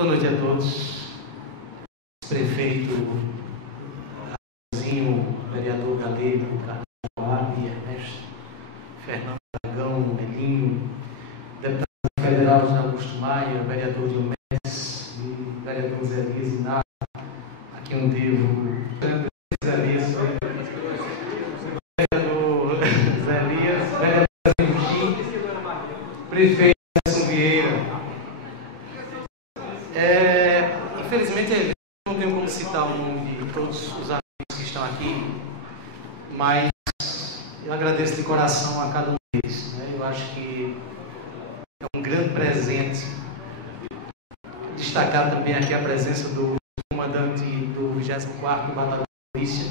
Boa noite a todos. Prefeito Razinho, vereador Galego, Carlos Ernesto, Fernando Aragão, Melinho, deputado federal José Augusto Maia, vereador Diomedes, e vereador Zé Elias Inácio, a quem eu devo Zé Elias, vereador Zé Elias, vereador Zé prefeito Edson Vieira. Infelizmente, eu não tenho como citar o nome de todos os amigos que estão aqui, mas eu agradeço de coração a cada um deles. Eu acho que é um grande presente destacar também aqui a presença do comandante do 24º Batalhão de Polícia,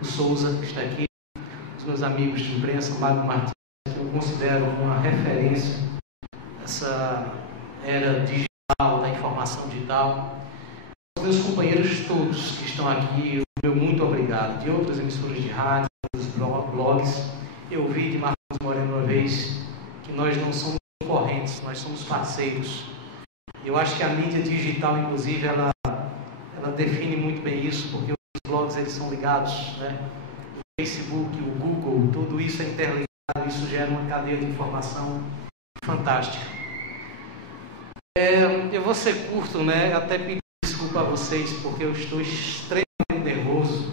o Souza, que está aqui, os meus amigos de imprensa, o Mário Martins, que eu considero uma referência nessa era digital, da informação digital. Os meus companheiros todos que estão aqui, meu muito obrigado. De outras emissoras de rádio, dos blogs, eu vi de Marcos Moreno uma vez que nós não somos concorrentes, nós somos parceiros. Eu acho que a mídia digital, inclusive, ela define muito bem isso, porque os blogs eles são ligados, né? O Facebook, o Google, tudo isso é interligado, isso gera uma cadeia de informação fantástica. Eu vou ser curto, né? Até pedir desculpa a vocês, porque eu estou extremamente nervoso.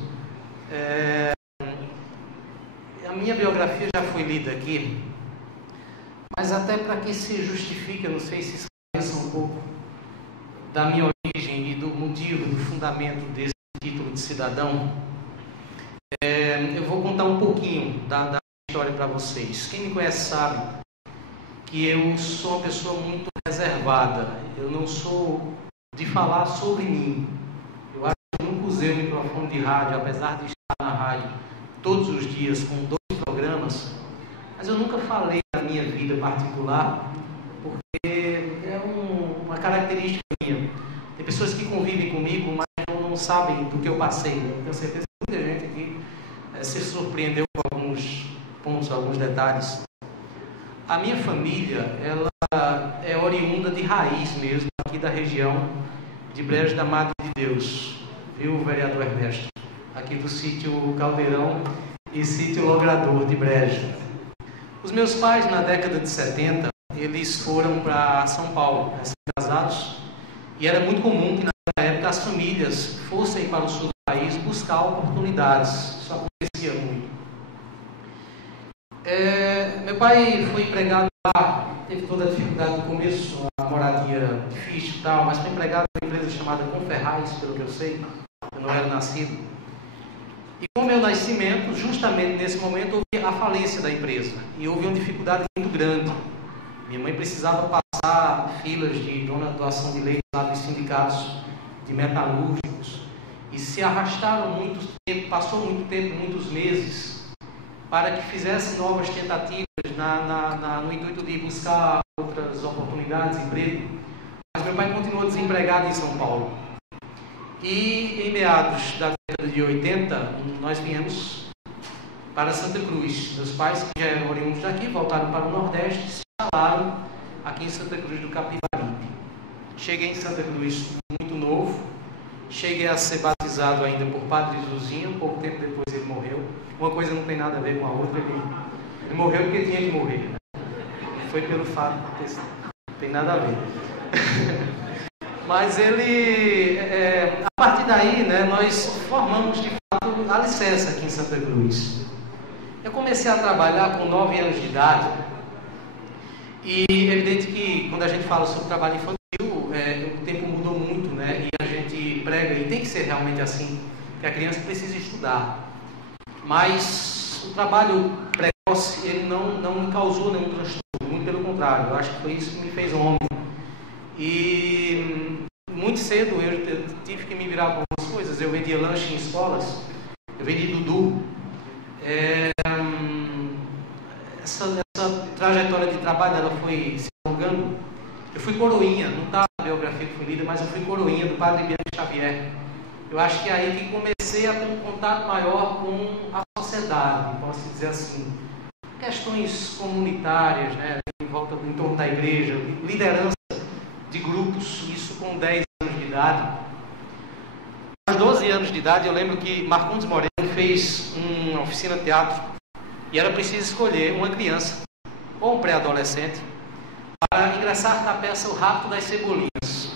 A minha biografia já foi lida aqui, mas até para que se justifique, eu não sei se esclareça um pouco da minha origem e do motivo, do fundamento desse título de cidadão. Eu vou contar um pouquinho da história para vocês. Quem me conhece sabe que eu sou uma pessoa muito reservada. Eu não sou de falar sobre mim. Eu acho que eu nunca usei o microfone de rádio, apesar de estar na rádio todos os dias com 2 programas, mas eu nunca falei da minha vida particular, porque é uma característica minha. Tem pessoas que convivem comigo, mas não sabem do que eu passei. Eu tenho certeza que muita gente aqui se surpreendeu com alguns pontos, alguns detalhes. A minha família, ela é oriunda de raiz mesmo, aqui da região de Brejo da Madre de Deus, viu, vereador Ernesto? Aqui do sítio Caldeirão e sítio Logrador de Brejo. Os meus pais, na década de 70, eles foram para São Paulo, casados, e era muito comum que na época as famílias fossem para o sul do país buscar oportunidades. Isso acontecia muito. Meu pai foi empregado lá, teve toda a dificuldade no começo, a moradia difícil e tal, mas foi empregado em uma empresa chamada Conferrais, pelo que eu sei, eu não era nascido. E com o meu nascimento, justamente nesse momento, houve a falência da empresa, e houve uma dificuldade muito grande. Minha mãe precisava passar filas de doação de leite lá dos sindicatos de metalúrgicos, e se arrastaram muito tempo, passou muito tempo, muitos meses, para que fizesse novas tentativas no intuito de buscar outras oportunidades, emprego. Mas meu pai continuou desempregado em São Paulo. E em meados da década de 80, nós viemos para Santa Cruz. Meus pais, que já eram oriundos daqui, voltaram para o Nordeste e se instalaram aqui em Santa Cruz do Capibaribe. Cheguei em Santa Cruz muito novo. Cheguei a ser batizado ainda por Padre Zuzinho, pouco tempo depois ele morreu. Uma coisa não tem nada a ver com a outra, ele morreu porque tinha que morrer. Não foi pelo fato de ter, não tem nada a ver. Mas ele, a partir daí, né, nós formamos de fato a licença aqui em Santa Cruz. Eu comecei a trabalhar com 9 anos de idade, e é evidente que quando a gente fala sobre trabalho infantil, o tempo mudou muito, né? E a gente prega, e tem que ser realmente assim, que a criança precisa estudar. Mas o trabalho precoce, ele não me causou nenhum transtorno, muito pelo contrário, eu acho que foi isso que me fez homem. E muito cedo eu tive que me virar com algumas coisas. Eu vendia lanche em escolas, eu vendi Dudu. Essa trajetória de trabalho, ela foi se alongando. Eu fui coroinha, não está na biografia que foi lida, mas eu fui coroinha do Padre Bianco Xavier. Eu acho que é aí que comecei a ter um contato maior com a sociedade, posso dizer assim. Questões comunitárias, né, em torno da igreja, liderança de grupos, isso com 10 anos de idade. Aos 12 anos de idade, eu lembro que Marcondes Moreno fez uma oficina de teatro e era preciso escolher uma criança ou um pré-adolescente para ingressar na peça O Rapto das Cebolinhas.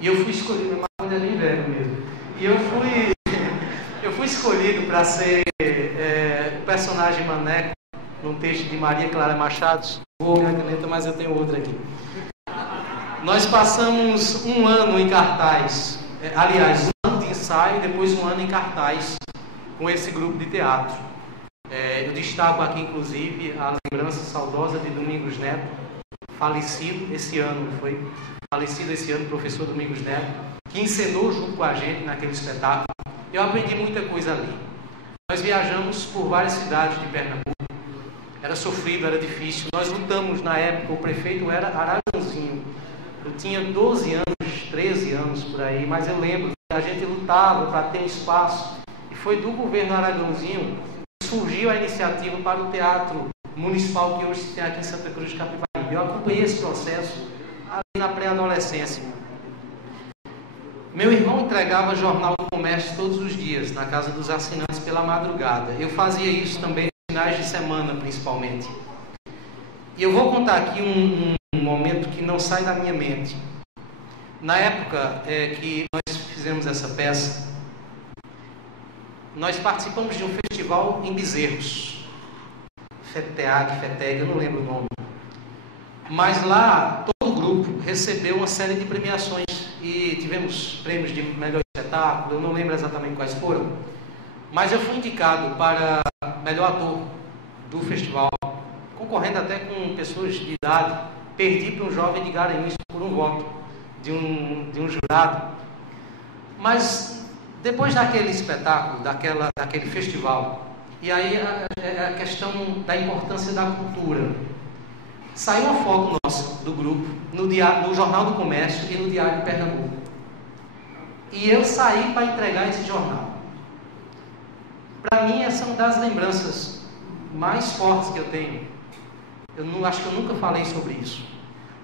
E eu fui escolhido, mas Marcondes é bem velho mesmo. E eu fui escolhido para ser o personagem Maneco num texto de Maria Clara Machado. Vou minha caneta, mas eu tenho outra aqui. Nós passamos um ano em cartaz, aliás, um ano de ensaio, depois um ano em cartaz com esse grupo de teatro. Eu destaco aqui, inclusive, a lembrança saudosa de Domingos Neto, falecido esse ano, professor Domingos Neto, que encenou junto com a gente naquele espetáculo. Eu aprendi muita coisa ali. Nós viajamos por várias cidades de Pernambuco. Era sofrido, era difícil. Nós lutamos na época, o prefeito era Aragãozinho. Eu tinha 12 anos, 13 anos por aí, mas eu lembro que a gente lutava para ter um espaço. E foi do governo Aragãozinho que surgiu a iniciativa para o Teatro Municipal que hoje se tem aqui em Santa Cruz de Capibaribe. Eu acompanhei esse processo ali na pré-adolescência. Meu irmão entregava Jornal do Comércio todos os dias, na casa dos assinantes pela madrugada. Eu fazia isso também nos finais de semana, principalmente. E eu vou contar aqui um momento que não sai da minha mente. Na época que nós fizemos essa peça, nós participamos de um festival em Bezerros. FETEG, eu não lembro o nome. Mas lá, todo o grupo recebeu uma série de premiações e tivemos prêmios de melhor espetáculo, eu não lembro exatamente quais foram, mas eu fui indicado para melhor ator do festival, concorrendo até com pessoas de idade. Perdi para um jovem de Garanhuns por um voto de um jurado. Mas depois daquele espetáculo, daquele festival, e aí a questão da importância da cultura, saiu uma foto nossa do grupo no Jornal do Comércio e no Diário de Pernambuco. E eu saí para entregar esse jornal. Para mim, essa é uma das lembranças mais fortes que eu tenho. Acho que eu nunca falei sobre isso.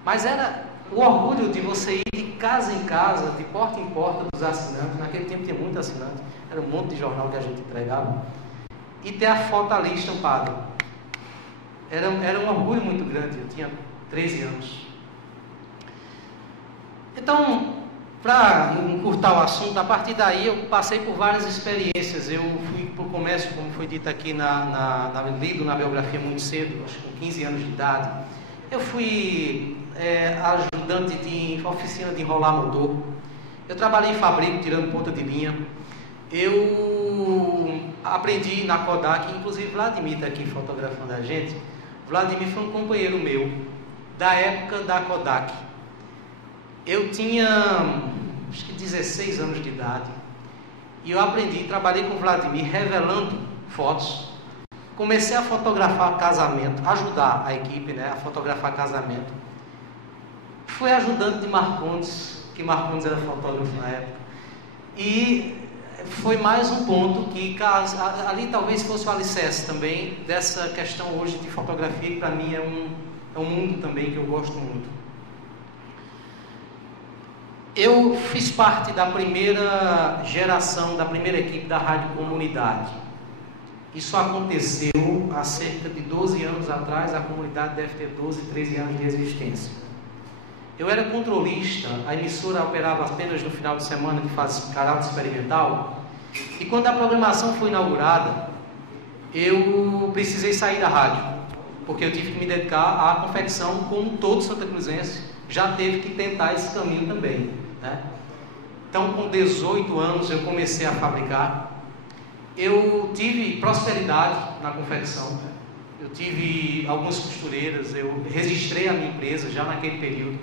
Mas era o orgulho de você ir de casa em casa, de porta em porta dos assinantes. Naquele tempo tinha muito assinante, era um monte de jornal que a gente entregava. E ter a foto ali estampada. Era um orgulho muito grande. Eu tinha 13 anos. Então, para encurtar o assunto, a partir daí eu passei por várias experiências. Eu fui para o comércio, como foi dito aqui lido na biografia muito cedo, acho que com 15 anos de idade. Eu fui ajudante de oficina de enrolar motor. Eu trabalhei em fabrico, tirando ponta de linha. Eu aprendi na Kodak, inclusive Vladimir está aqui fotografando a gente. Vladimir foi um companheiro meu, da época da Kodak. Eu tinha, acho que 16 anos de idade, e eu aprendi, trabalhei com Vladimir, revelando fotos. Comecei a fotografar casamento, ajudar a equipe, a fotografar casamento. Fui ajudante de Marcondes, que Marcondes era fotógrafo na época. E foi mais um ponto que ali talvez fosse o alicerce também dessa questão hoje de fotografia, que para mim é um mundo também que eu gosto muito. Eu fiz parte da primeira geração, da primeira equipe da Rádio Comunidade. Isso aconteceu há cerca de 12 anos atrás, a comunidade deve ter 12, 13 anos de existência. Eu era controlista, a emissora operava apenas no final de semana, de fase caráter experimental, e quando a programação foi inaugurada, eu precisei sair da rádio, porque eu tive que me dedicar à confecção, como todo santacruzense já teve que tentar esse caminho também, Então, com 18 anos, eu comecei a fabricar. Eu tive prosperidade na confecção, eu tive algumas costureiras, eu registrei a minha empresa já naquele período.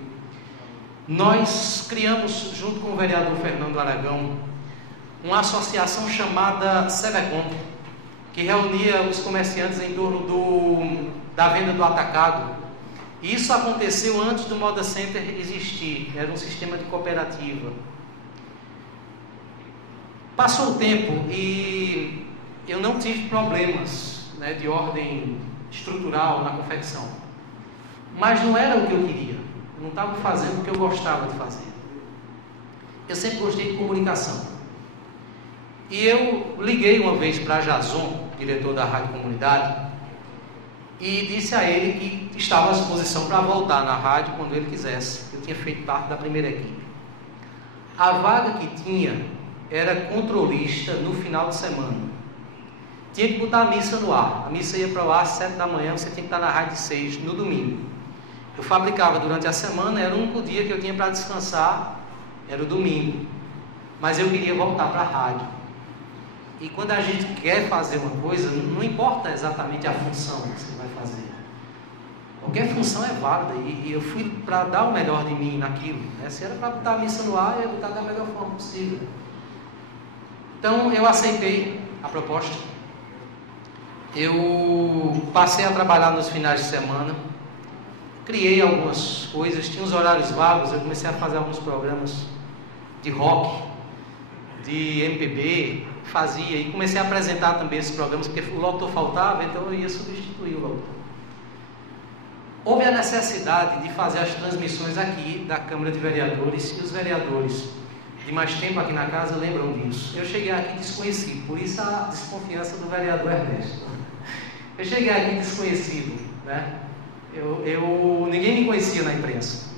Nós criamos, junto com o vereador Fernando Aragão, uma associação chamada Sevecom, que reunia os comerciantes em torno da venda do atacado. E isso aconteceu antes do Moda Center existir, era um sistema de cooperativa. Passou o tempo e eu não tive problemas de ordem estrutural na confecção. Mas não era o que eu queria. não estava fazendo o que eu gostava de fazer. Eu sempre gostei de comunicação. E eu liguei uma vez para Jason, diretor da Rádio Comunidade, e disse a ele que estava à disposição para voltar na rádio quando ele quisesse. Eu tinha feito parte da primeira equipe. A vaga que tinha era controlista no final de semana. Tinha que botar a missa no ar. A missa ia para o ar às 7 da manhã, você tinha que estar na rádio de 6, no domingo. Eu fabricava durante a semana, era o único dia que eu tinha para descansar, era o domingo. Mas eu queria voltar para a rádio. E quando a gente quer fazer uma coisa, não importa exatamente a função que você vai fazer. Qualquer função é válida. E eu fui para dar o melhor de mim naquilo. Né? Se era para botar a missa no ar, eu ia botar da melhor forma possível. Então eu aceitei a proposta. Eu passei a trabalhar nos finais de semana. Criei algumas coisas, tinha uns horários vagos. Eu comecei a fazer alguns programas de rock, de MPB, fazia, e comecei a apresentar também esses programas, porque o locutor faltava, então eu ia substituir o locutor. Houve a necessidade de fazer as transmissões aqui da Câmara de Vereadores, e os vereadores de mais tempo aqui na casa lembram disso. Eu cheguei aqui desconhecido, por isso a desconfiança do vereador Ernesto. Eu cheguei aqui desconhecido, né? Ninguém me conhecia na imprensa.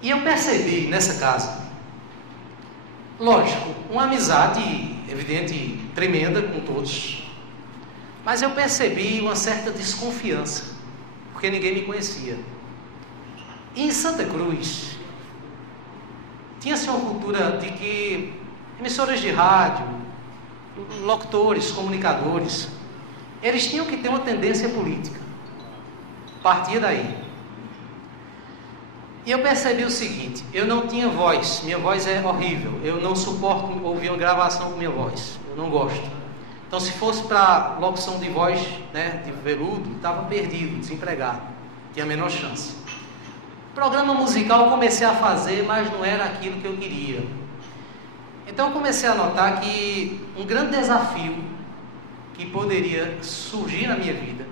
E eu percebi nessa casa, lógico, uma amizade evidente, tremenda com todos, mas eu percebi uma certa desconfiança, porque ninguém me conhecia. E em Santa Cruz tinha-se uma cultura de que emissoras de rádio, locutores, comunicadores, eles tinham que ter uma tendência política. Partia daí. E eu percebi o seguinte: eu não tinha voz, minha voz é horrível, eu não suporto ouvir uma gravação com minha voz, eu não gosto. Então, se fosse para locução de voz, né, de veludo, estava perdido, desempregado, tinha a menor chance. Programa musical eu comecei a fazer, mas não era aquilo que eu queria. Então eu comecei a notar que um grande desafio que poderia surgir na minha vida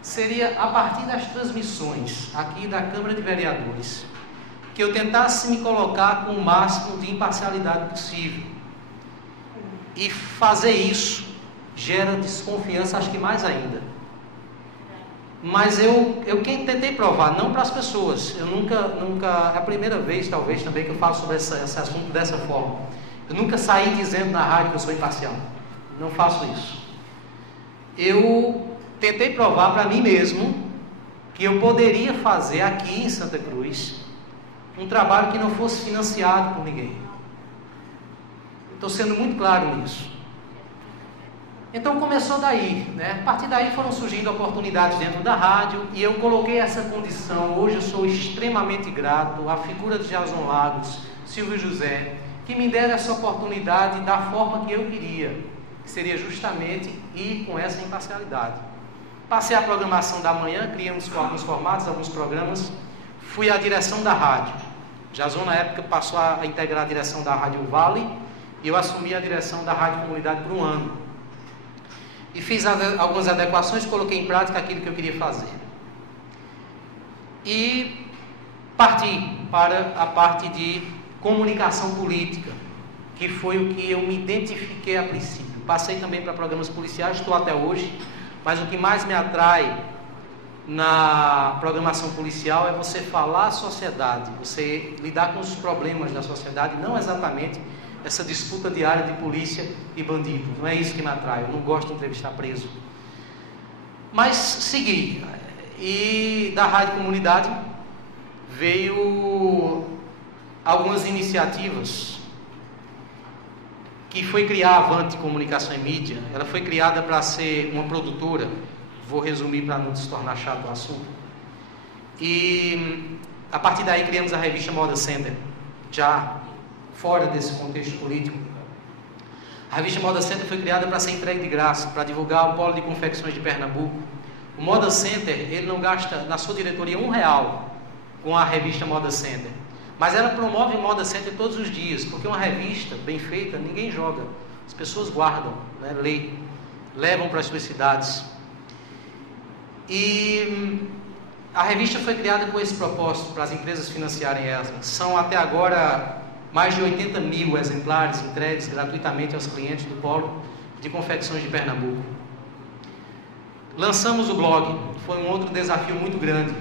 seria a partir das transmissões aqui da Câmara de Vereadores, que eu tentasse me colocar com o máximo de imparcialidade possível. E fazer isso gera desconfiança, acho que mais ainda. Mas eu tentei provar, não para as pessoas. Eu nunca, é a primeira vez talvez também que eu falo sobre esse assunto dessa forma. Eu nunca saí dizendo na rádio que eu sou imparcial. Não faço isso. Eu tentei provar para mim mesmo que eu poderia fazer aqui em Santa Cruz um trabalho que não fosse financiado por ninguém. Estou sendo muito claro nisso. Então começou daí, né? A partir daí foram surgindo oportunidades dentro da rádio e eu coloquei essa condição. Hoje eu sou extremamente grato à figura de Jason Lagos, Silvio José, que me deram essa oportunidade da forma que eu queria, que seria justamente ir com essa imparcialidade. Passei a programação da manhã, criei alguns formatos, alguns programas, fui à direção da rádio. Jason na época passou a integrar a direção da Rádio Vale e eu assumi a direção da Rádio Comunidade por um ano. E fiz algumas adequações, coloquei em prática aquilo que eu queria fazer. E parti para a parte de comunicação política, que foi o que eu me identifiquei a princípio. Passei também para programas policiais, estou até hoje, mas o que mais me atrai na programação policial é você falar à sociedade, você lidar com os problemas da sociedade, não exatamente essa disputa diária de polícia e bandido. Não é isso que me atrai, eu não gosto de entrevistar preso. Mas segui. E da Rádio Comunidade veio algumas iniciativas, que foi criar a Avante Comunicação e Mídia. Ela foi criada para ser uma produtora, vou resumir para não se tornar chato o assunto. E a partir daí criamos a revista Moda Center, já fora desse contexto político. A revista Moda Center foi criada para ser entregue de graça, para divulgar o polo de confecções de Pernambuco. O Moda Center, ele não gasta na sua diretoria R$1 com a revista Moda Center, mas ela promove o Moda Center todos os dias, porque uma revista bem feita, ninguém joga, as pessoas guardam, né, leem, levam para as suas cidades. E A revista foi criada com esse propósito, para as empresas financiarem ela. São até agora mais de 80 mil exemplares entregues gratuitamente aos clientes do Polo de Confecções de Pernambuco. Lançamos o blog, foi um outro desafio muito grande.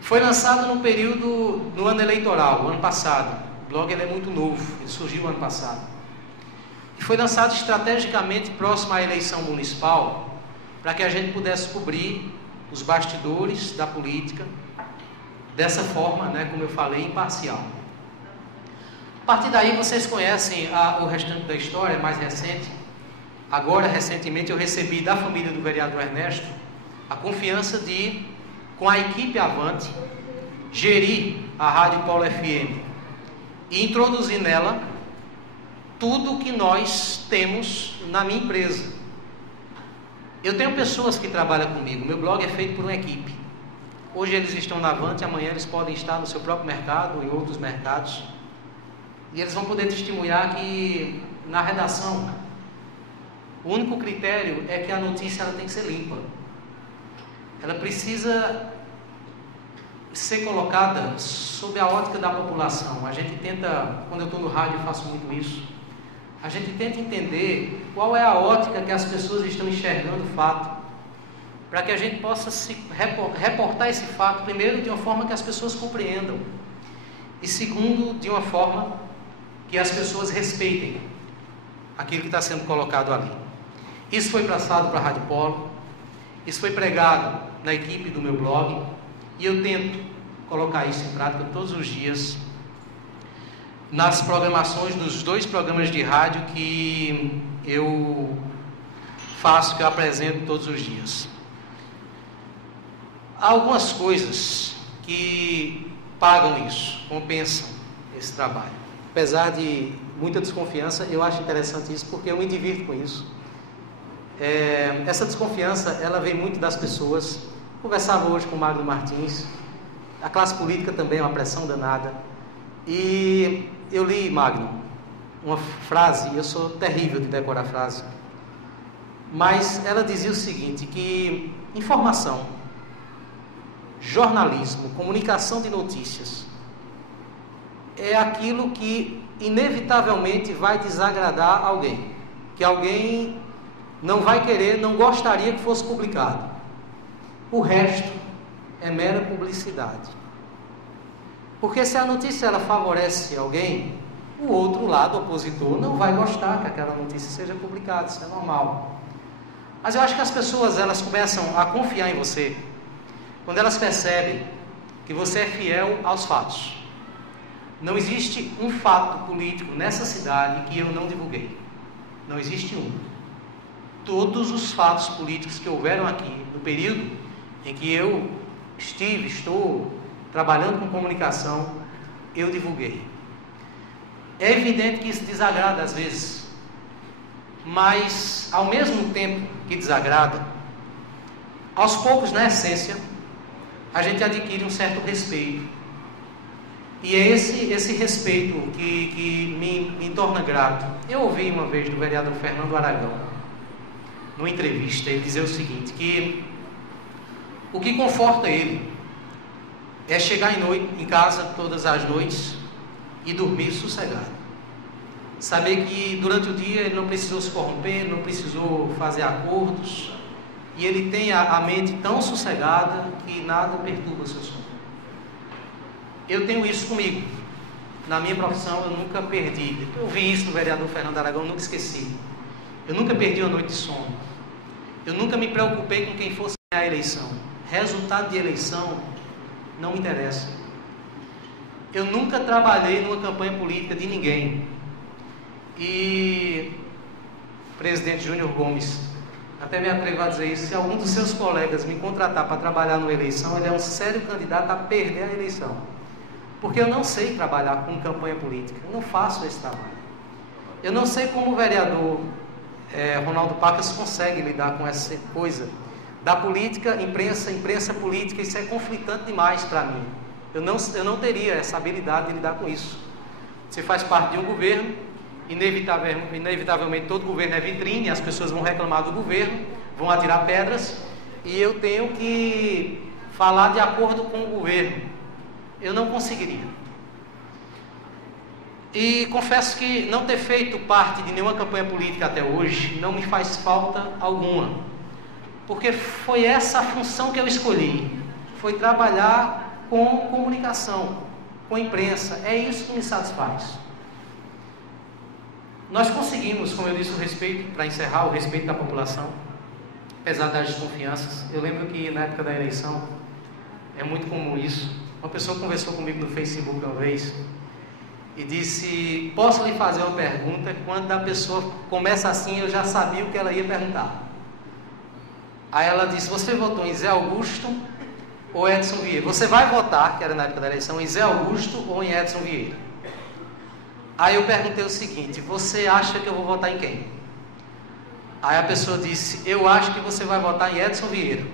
Foi lançado no ano eleitoral, o ano passado. O blog ele é muito novo, ele surgiu no ano passado. E foi lançado estrategicamente próximo à eleição municipal, para que a gente pudesse cobrir os bastidores da política, dessa forma, como eu falei, imparcial. A partir daí vocês conhecem o restante da história, mais recente. Agora, recentemente, eu recebi da família do vereador Ernesto a confiança de, com a equipe Avante, gerir a Rádio Polo FM e introduzir nela tudo o que nós temos na minha empresa. Eu tenho pessoas que trabalham comigo, meu blog é feito por uma equipe. Hoje eles estão na Avante, amanhã eles podem estar no seu próprio mercado, em outros mercados. E eles vão poder testemunhar que na redação, o único critério é que a notícia ela tem que ser limpa. Ela precisa ser colocada sob a ótica da população. A gente tenta, quando eu estou no rádio eu faço muito isso, a gente tenta entender qual é a ótica que as pessoas estão enxergando o fato, para que a gente possa reportar esse fato, primeiro, de uma forma que as pessoas compreendam, e segundo, de uma forma que as pessoas respeitem aquilo que está sendo colocado ali. Isso foi passado para a Rádio Polo, isso foi pregado na equipe do meu blog, e eu tento colocar isso em prática todos os dias, nas programações dos 2 programas de rádio que eu faço, que eu apresento todos os dias. Há algumas coisas que pagam isso, compensam esse trabalho. Apesar de muita desconfiança, eu acho interessante isso, porque eu me divirto com isso. Essa desconfiança, ela vem muito das pessoas. Conversava hoje com o Magno Martins. A classe política também é uma pressão danada. E eu li, Magno, uma frase, e eu sou terrível de decorar a frase, mas ela dizia o seguinte, que informação, jornalismo, comunicação de notícias, é aquilo que inevitavelmente vai desagradar alguém, que alguém não vai querer, não gostaria que fosse publicado. O resto é mera publicidade. Porque se a notícia ela favorece alguém, o outro lado, o opositor, não vai gostar que aquela notícia seja publicada, isso é normal. Mas eu acho que as pessoas elas começam a confiar em você quando elas percebem que você é fiel aos fatos. Não existe um fato político nessa cidade que eu não divulguei. Não existe um. Todos os fatos políticos que houveram aqui, no período em que eu estou trabalhando com comunicação, eu divulguei. É evidente que isso desagrada às vezes, mas ao mesmo tempo que desagrada, aos poucos, na essência, a gente adquire um certo respeito. E é esse respeito que me torna grato. Eu ouvi uma vez do vereador Fernando Aragão, numa entrevista, ele dizer o seguinte, que o que conforta ele é chegar em casa todas as noites e dormir sossegado. Saber que durante o dia ele não precisou se corromper, não precisou fazer acordos, e ele tem a mente tão sossegada que nada perturba o seu sono. Eu tenho isso comigo. Na minha profissão eu nunca perdi. Eu vi isso no vereador Fernando Aragão, nunca esqueci. Eu nunca perdi uma noite de sono. Eu nunca me preocupei com quem fosse ganhar a eleição. Resultado de eleição não me interessa. Eu nunca trabalhei numa campanha política de ninguém. E o presidente Júnior Gomes, até me atrevo a dizer isso, se algum dos seus colegas me contratar para trabalhar numa eleição, ele é um sério candidato a perder a eleição. Porque eu não sei trabalhar com campanha política, eu não faço esse trabalho. Eu não sei como o vereador Ronaldo Pacas consegue lidar com essa coisa da política, imprensa política. Isso é conflitante demais para mim. Eu não teria essa habilidade de lidar com isso. Você faz parte de um governo, inevitavelmente todo governo é vitrine, as pessoas vão reclamar do governo, vão atirar pedras, e eu tenho que falar de acordo com o governo. Eu não conseguiria. E confesso que não ter feito parte de nenhuma campanha política até hoje não me faz falta alguma, porque foi essa a função que eu escolhi, foi trabalhar com comunicação, com imprensa. É isso que me satisfaz. Nós conseguimos, como eu disse, o respeito, para encerrar, o respeito da população, apesar das desconfianças. Eu lembro que na época da eleição, é muito comum isso, uma pessoa conversou comigo no Facebook uma vez e disse: posso lhe fazer uma pergunta? Quando a pessoa começa assim, eu já sabia o que ela ia perguntar. Aí ela disse: você votou em Zé Augusto ou Edson Vieira? Você vai votar, que era na época da eleição, em Zé Augusto ou em Edson Vieira? Aí eu perguntei o seguinte: você acha que eu vou votar em quem? Aí a pessoa disse: eu acho que você vai votar em Edson Vieira.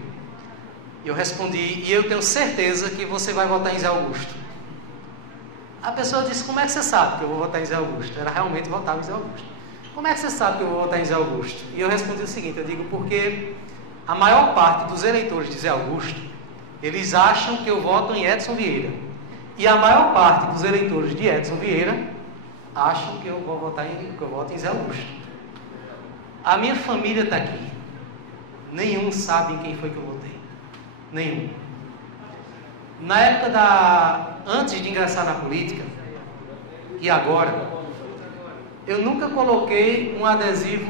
Eu respondi: e eu tenho certeza que você vai votar em Zé Augusto. A pessoa disse: como é que você sabe que eu vou votar em Zé Augusto? Ela realmente votava em Zé Augusto. Como é que você sabe que eu vou votar em Zé Augusto? E eu respondi o seguinte: eu digo, porque a maior parte dos eleitores de Zé Augusto, eles acham que eu voto em Edson Vieira. E a maior parte dos eleitores de Edson Vieira acham que eu voto em Zé Augusto. A minha família está aqui. Nenhum sabe em quem foi que eu votei. Nenhum. Na época antes de ingressar na política, e agora, eu nunca coloquei um adesivo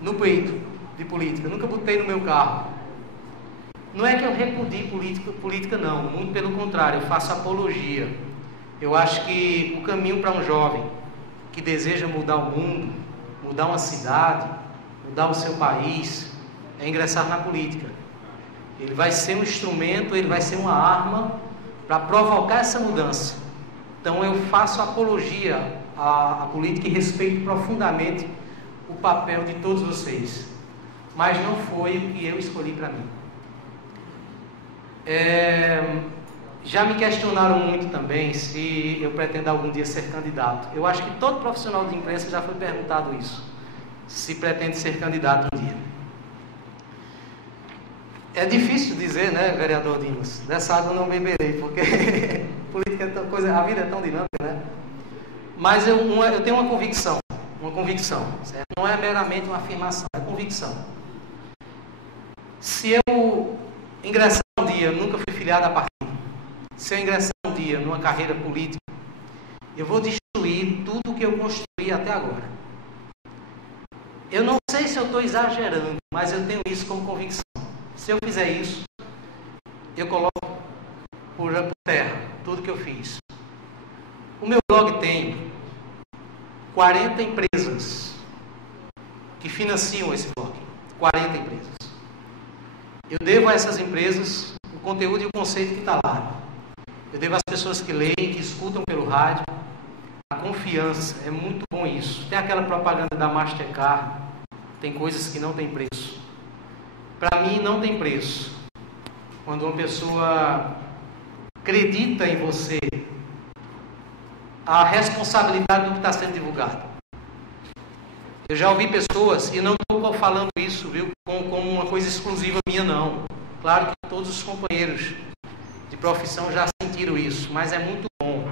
no peito de política, nunca botei no meu carro. Não é que eu repudie política não, muito pelo contrário, eu faço apologia. Eu acho que o caminho para um jovem que deseja mudar o mundo, mudar uma cidade, mudar o seu país, é ingressar na política. Ele vai ser um instrumento, ele vai ser uma arma para provocar essa mudança. Então eu faço apologia à política e respeito profundamente o papel de todos vocês. Mas não foi o que eu escolhi para mim. Já me questionaram muito também se eu pretendo algum dia ser candidato. Eu acho que todo profissional de imprensa já foi perguntado isso, se pretende ser candidato um dia. É difícil dizer, né, vereador Dimas? Dessa água eu não beberei, porque política é tão coisa, a vida é tão dinâmica, né? Mas eu tenho uma convicção, certo? Não é meramente uma afirmação, é convicção. Se eu ingressar um dia, eu nunca fui filiado a partido, se eu ingressar um dia numa carreira política, eu vou destruir tudo o que eu construí até agora. Eu não sei se eu estou exagerando, mas eu tenho isso como convicção. Se eu fizer isso, eu coloco por terra tudo que eu fiz. O meu blog tem 40 empresas que financiam esse blog. 40 empresas. Eu devo a essas empresas o conteúdo e o conceito que está lá. Eu devo às pessoas que leem, que escutam pelo rádio, a confiança. É muito bom isso. Tem aquela propaganda da Mastercard, tem coisas que não tem preço. Para mim não tem preço. Quando uma pessoa acredita em você, a responsabilidade do que está sendo divulgado. Eu já ouvi pessoas, e não estou falando isso, viu, como uma coisa exclusiva minha, não. Claro que todos os companheiros de profissão já sentiram isso, mas é muito bom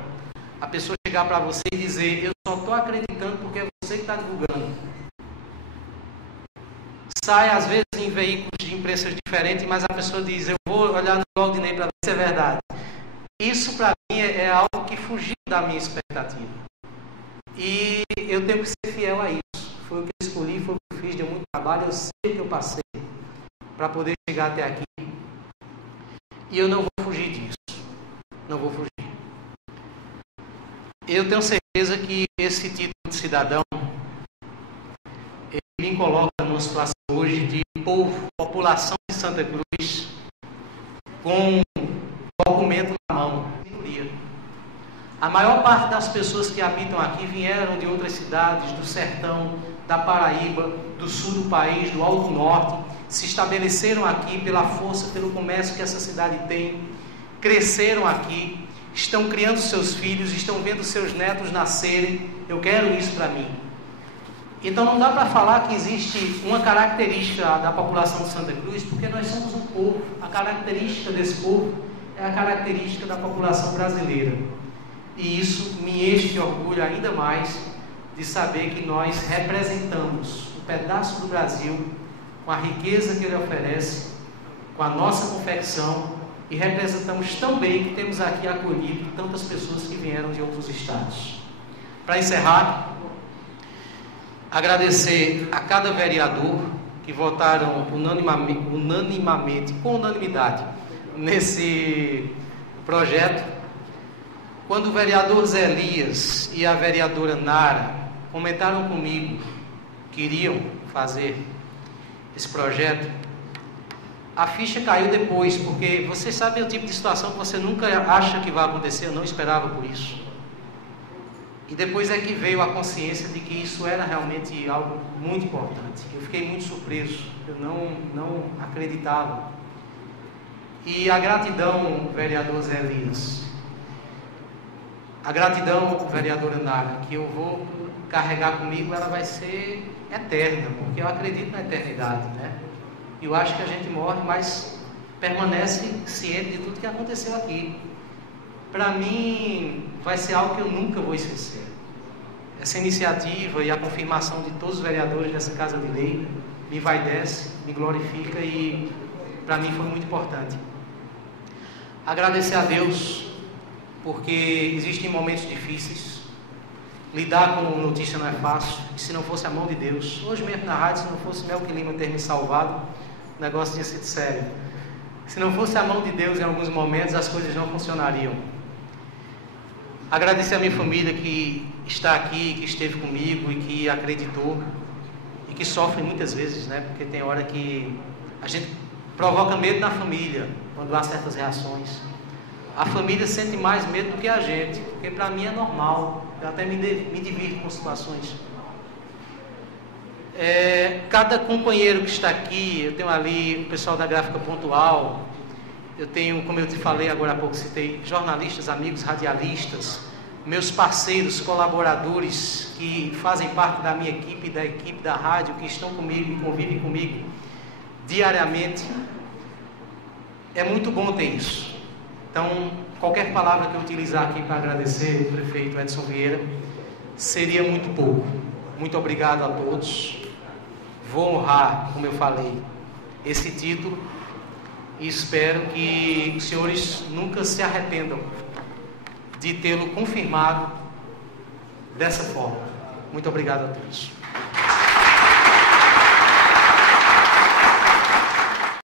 a pessoa chegar para você e dizer: eu só estou acreditando porque é você que está divulgando. Sai às vezes em veículos de imprensa diferentes, mas a pessoa diz: eu vou olhar no blog de Ney para ver se é verdade. Isso para mim é algo que fugiu da minha expectativa. E eu tenho que ser fiel a isso. Foi o que eu escolhi, foi o que eu fiz, deu muito trabalho, eu sei o que eu passei para poder chegar até aqui. E eu não vou fugir disso. Não vou fugir. Eu tenho certeza que esse título de cidadão me coloca numa situação hoje de povo, população de Santa Cruz, com documento na mão, minoria. A maior parte das pessoas que habitam aqui vieram de outras cidades, do sertão, da Paraíba, do sul do país, do Alto Norte, se estabeleceram aqui pela força, pelo comércio que essa cidade tem, cresceram aqui, estão criando seus filhos, estão vendo seus netos nascerem. Eu quero isso para mim. Então não dá para falar que existe uma característica da população de Santa Cruz, porque nós somos um povo. A característica desse povo é a característica da população brasileira. E isso me enche de orgulho ainda mais de saber que nós representamos um pedaço do Brasil com a riqueza que ele oferece, com a nossa confecção, e representamos tão bem que temos aqui acolhido tantas pessoas que vieram de outros estados. Para encerrar, agradecer a cada vereador que votaram unanimamente, com unanimidade, nesse projeto. Quando o vereador Zé Elias e a vereadora Nara comentaram comigo que iriam fazer esse projeto, a ficha caiu depois, porque vocês sabem o tipo de situação que você nunca acha que vai acontecer. Eu não esperava por isso. E depois é que veio a consciência de que isso era realmente algo muito importante. Eu fiquei muito surpreso, eu não acreditava. E a gratidão, vereador Zé Elias, a gratidão, vereadora Nara, que eu vou carregar comigo, ela vai ser eterna, porque eu acredito na eternidade, né? Eu acho que a gente morre, mas permanece ciente de tudo que aconteceu aqui. Para mim, vai ser algo que eu nunca vou esquecer. Essa iniciativa e a confirmação de todos os vereadores dessa Casa de Lei me envaidece, me glorifica e para mim foi muito importante. Agradecer a Deus, porque existem momentos difíceis. Lidar com notícia não é fácil. E se não fosse a mão de Deus, hoje mesmo na rádio, se não fosse Melqui Lima ter me salvado, o negócio tinha sido sério. Se não fosse a mão de Deus em alguns momentos, as coisas não funcionariam. Agradecer a minha família que está aqui, que esteve comigo e que acreditou e que sofre muitas vezes, né? Porque tem hora que a gente provoca medo na família quando há certas reações. A família sente mais medo do que a gente, porque para mim é normal. Eu até me divirto com situações. Cada companheiro que está aqui, eu tenho ali o pessoal da Gráfica Pontual, eu tenho, como eu te falei agora há pouco, citei jornalistas, amigos, radialistas, meus parceiros, colaboradores que fazem parte da minha equipe, da equipe da rádio, que estão comigo e convivem comigo diariamente. É muito bom ter isso. Então, qualquer palavra que eu utilizar aqui para agradecer o prefeito Edson Vieira seria muito pouco. Muito obrigado a todos. Vou honrar, como eu falei, esse título e espero que os senhores nunca se arrependam de tê-lo confirmado dessa forma. Muito obrigado a todos.